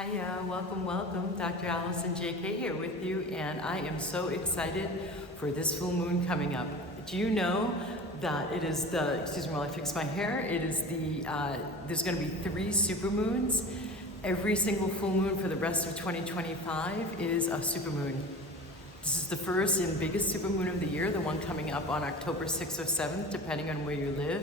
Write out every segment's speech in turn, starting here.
Hiya, welcome. Dr. Alison J here with you, and I am so excited for this full moon coming up. Do you know that it is excuse me while I fix my hair, it is there's going to be 3 supermoons. Every single full moon for the rest of 2025 is a supermoon. This is the first and biggest supermoon of the year, the one coming up on October 6th or 7th, depending on where you live.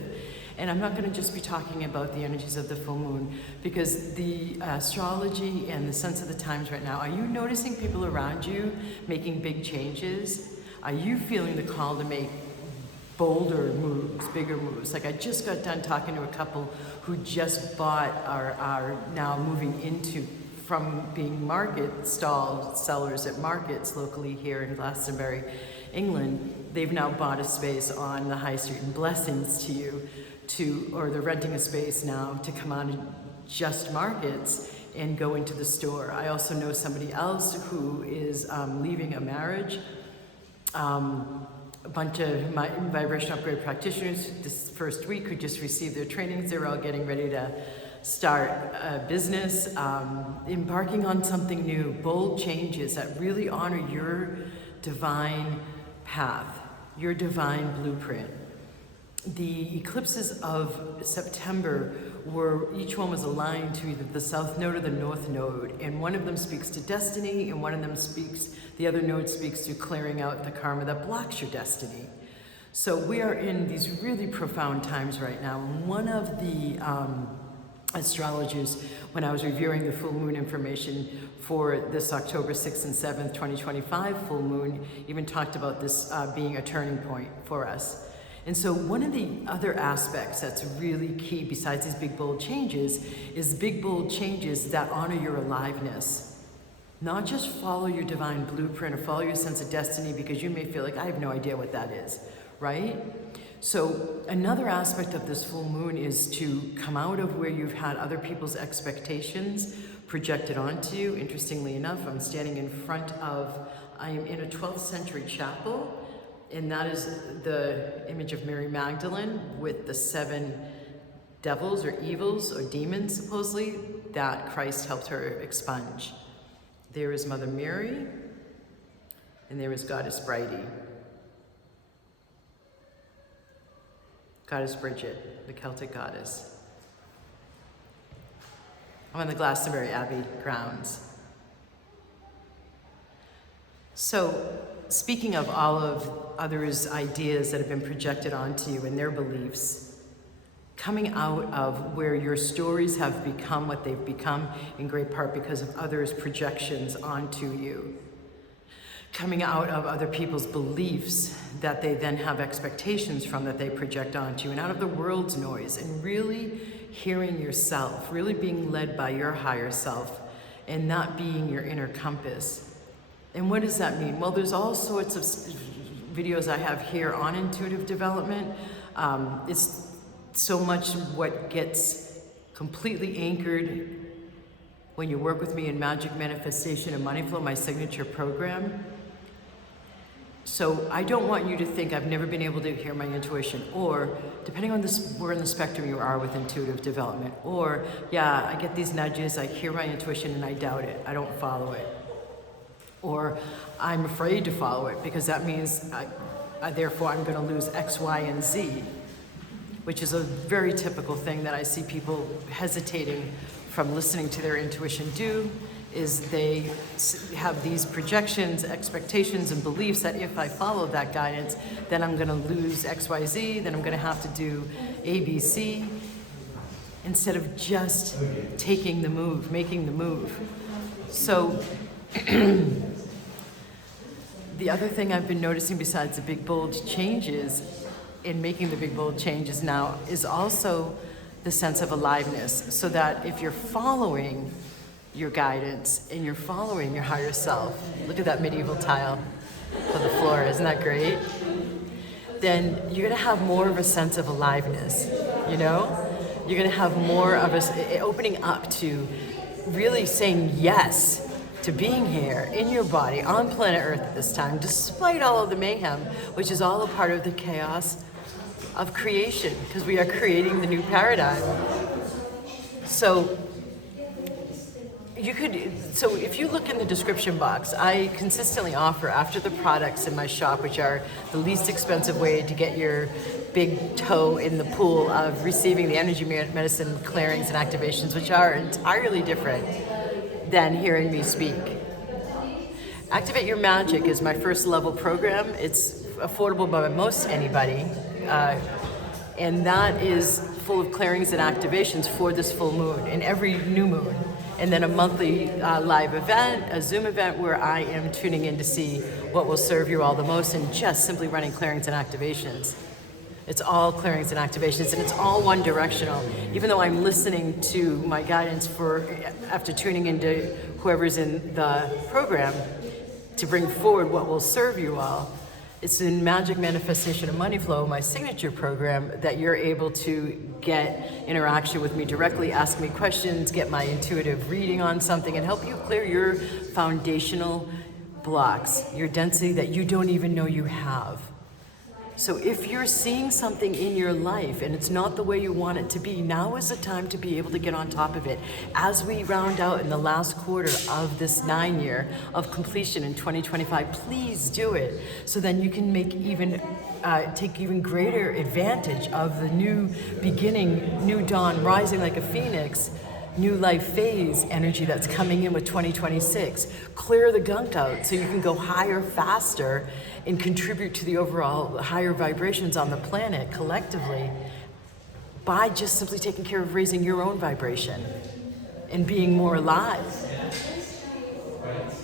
And I'm not going to just be talking about the energies of the full moon, because the astrology and the sense of the times right now, are you noticing people around you making big changes? Are you feeling the call to make bolder moves, bigger moves? Like I just got done talking to a couple who just bought, are now moving into, from being market stall sellers at markets locally here in Glastonbury, England. They've now bought a space on the high street, and blessings to you, or they're renting a space now to come out of just markets and go into the store. I also know somebody else who is leaving a marriage. A bunch of my Vibrational upgrade practitioners this first week who just received their trainings, they're all getting ready to start a business, embarking on something new, bold changes that really honor your divine path, your divine blueprint. The eclipses of September each one was aligned to either the south node or the north node, and one of them speaks to destiny, and one of them the other node speaks to clearing out the karma that blocks your destiny. So we are in these really profound times right now. And one of the astrologers, when I was reviewing the full moon information for this October 6th and 7th, 2025 full moon, even talked about this being a turning point for us. And so one of the other aspects that's really key besides these big bold changes is big bold changes that honor your aliveness. Not just follow your divine blueprint or follow your sense of destiny, because you may feel like, I have no idea what that is, right? So another aspect of this full moon is to come out of where you've had other people's expectations projected onto you. Interestingly enough, I'm standing in front of, I am in a 12th century chapel, and that is the image of Mary Magdalene with the 7 devils or evils or demons, supposedly, that Christ helped her expunge. There is Mother Mary, and there is Goddess Bridie. Goddess Bridget, the Celtic goddess. I'm on the Glastonbury Abbey grounds. So, speaking of all of others' ideas that have been projected onto you and their beliefs, coming out of where your stories have become what they've become, in great part because of others' projections onto you. Coming out of other people's beliefs that they then have expectations from that they project onto you, and out of the world's noise, and really hearing yourself, really being led by your higher self, and not being your inner compass. And what does that mean? Well, there's all sorts of videos I have here on intuitive development. It's so much what gets completely anchored when you work with me in Magic Manifestation and Money Flow, my signature program. So I don't want you to think I've never been able to hear my intuition, or depending on where in the spectrum you are with intuitive development, or yeah, I get these nudges, I hear my intuition and I doubt it, I don't follow it. Or I'm afraid to follow it because that means therefore I'm going to lose X, Y, and Z, which is a very typical thing that I see people hesitating from listening to their intuition do, is they have these projections, expectations, and beliefs that if I follow that guidance, then I'm going to lose X, Y, Z, then I'm going to have to do A, B, C, instead of just taking the move, making the move. So the other thing I've been noticing besides the big bold changes in making the big bold changes now is also the sense of aliveness, so that if you're following your guidance and you're following your higher self, look at that medieval tile on the floor, isn't that great? Then you're gonna have more of a sense of aliveness, you know? You're gonna have more of opening up to really saying yes to being here in your body on planet Earth at this time, despite all of the mayhem, which is all a part of the chaos of creation, because we are creating the new paradigm. So You could, so if you look in the description box, I consistently offer after the products in my shop, which are the least expensive way to get your big toe in the pool of receiving the energy medicine clearings and activations, which are entirely different than hearing me speak. Activate Your Magic is my first level program. It's affordable by most anybody. And that is full of clearings and activations for this full moon and every new moon. And then a monthly live event, a Zoom event where I am tuning in to see what will serve you all the most and just simply running clearings and activations. It's all clearings and activations, and it's all one directional. Even though I'm listening to my guidance after tuning into whoever's in the program to bring forward what will serve you all, it's in Magic Manifestation and Money Flow, my signature program, that you're able to get interaction with me directly, ask me questions, get my intuitive reading on something, and help you clear your foundational blocks, your density that you don't even know you have. So if you're seeing something in your life and it's not the way you want it to be, now is the time to be able to get on top of it. As we round out in the last quarter of this 9-year of completion in 2025, please do it. So then you can make take even greater advantage of the new beginning, new dawn, rising like a phoenix, new life phase energy that's coming in with 2026. Clear the gunk out so you can go higher, faster, and contribute to the overall higher vibrations on the planet collectively by just simply taking care of raising your own vibration and being more alive.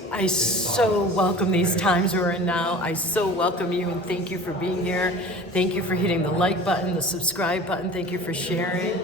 I so welcome these times we're in now. I so welcome you and thank you for being here. Thank you for hitting the like button, the subscribe button. Thank you for sharing.